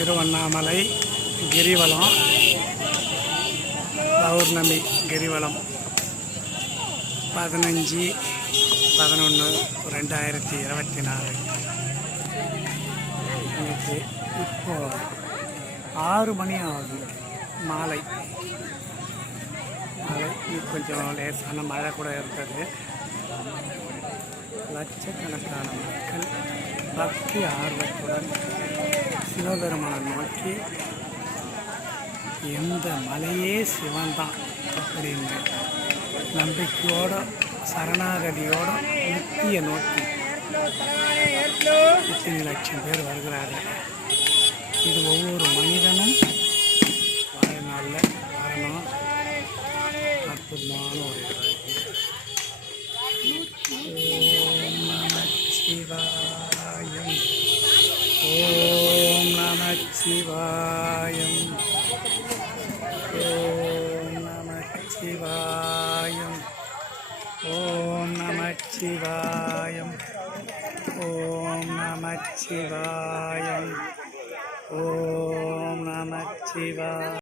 திருவண்ணாமலை கிரிவலம் பௌர்ணமி கிரிவலம் 15/11/2024 இன்னைக்கு இப்போ 6 மணி ஆகுது. மாலை கொஞ்சம் லேசான மழை கூட இருந்தது. லட்சக்கணக்கான மக்கள் பக்தி ஆர்வத்துடன் சிவபெருமானை நோக்கி எந்த மலையே சிவன்தான் அப்படின்னு நம்பிக்கையோட சரணாகதியோட முக்தியை நோக்கி இத்தனை லட்சம் பேர் வருகிறார்கள். இது ஒவ்வொரு மனிதனும் வாழ்நாளில் வரணும். அற்புதமான ஒரு ஓம் நமச்சிவாயம், ஓம் நமச்சிவாயம், ஓம் நமச்சிவாயம், ஓம் நமச்சிவாயம், ஓம் நமச்சிவாயம், ஓம் நமச்சிவாயம்.